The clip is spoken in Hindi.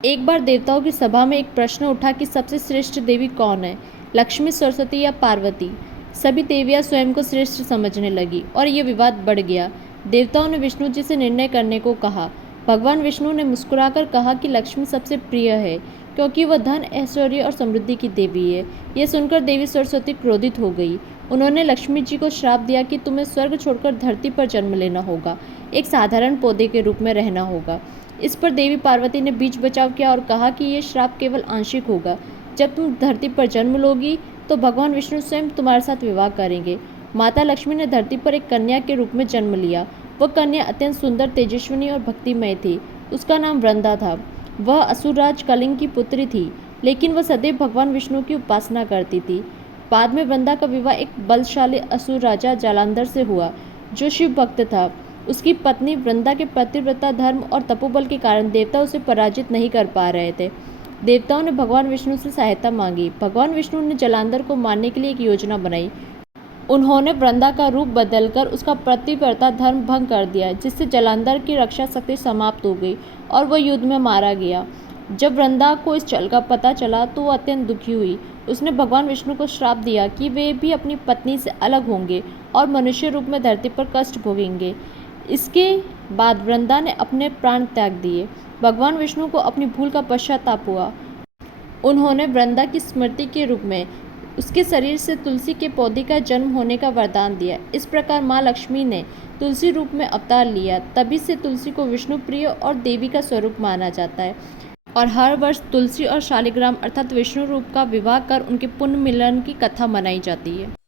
एक बार देवताओं की सभा में एक प्रश्न उठा कि सबसे श्रेष्ठ देवी कौन है, लक्ष्मी, सरस्वती या पार्वती। सभी देवियां स्वयं को श्रेष्ठ समझने लगी और ये विवाद बढ़ गया। देवताओं ने विष्णु जी से निर्णय करने को कहा। भगवान विष्णु ने मुस्कुराकर कहा कि लक्ष्मी सबसे प्रिय है, क्योंकि वह धन, ऐश्वर्य और समृद्धि की देवी है। यह सुनकर देवी सरस्वती क्रोधित हो गई। उन्होंने लक्ष्मी जी को श्राप दिया कि तुम्हें स्वर्ग छोड़कर धरती पर जन्म लेना होगा, एक साधारण पौधे के रूप में रहना होगा। इस पर देवी पार्वती ने बीच बचाव किया और कहा कि यह श्राप केवल आंशिक होगा। जब तुम धरती पर जन्म लोगी तो भगवान विष्णु स्वयं तुम्हारे साथ विवाह करेंगे। माता लक्ष्मी ने धरती पर एक कन्या के रूप में जन्म लिया। वह कन्या अत्यंत सुंदर, तेजस्विनी और भक्तिमय थी। उसका नाम वृंदा था। वह असुरराज कलिंग की पुत्री थी, लेकिन वह सदैव भगवान विष्णु की उपासना करती थी। बाद में वृंदा का विवाह एक बलशाली असुर राजा जालंधर से हुआ, जो शिव भक्त था। उसकी पत्नी वृंदा के पतिव्रता धर्म और तपोबल के कारण देवता उसे पराजित नहीं कर पा रहे थे। देवताओं ने भगवान विष्णु से सहायता मांगी। भगवान विष्णु ने जालंधर को मारने के लिए एक योजना बनाई। उन्होंने वृंदा का रूप बदलकर उसका पतिव्रता धर्म भंग कर दिया, जिससे जालंधर की रक्षा शक्ति समाप्त हो गई और वह युद्ध में मारा गया। जब वृंदा को इस छल का पता चला तो वह अत्यंत दुखी हुई। उसने भगवान विष्णु को श्राप दिया कि वे भी अपनी पत्नी से अलग होंगे और मनुष्य रूप में धरती पर कष्ट भोगेंगे। इसके बाद वृंदा ने अपने प्राण त्याग दिए। भगवान विष्णु को अपनी भूल का पश्चाताप हुआ। उन्होंने वृंदा की स्मृति के रूप में उसके शरीर से तुलसी के पौधे का जन्म होने का वरदान दिया। इस प्रकार माँ लक्ष्मी ने तुलसी रूप में अवतार लिया। तभी से तुलसी को विष्णु प्रिय और देवी का स्वरूप माना जाता है और हर वर्ष तुलसी और शालिग्राम अर्थात विष्णु रूप का विवाह कर उनके पुण्य मिलन की कथा मनाई जाती है।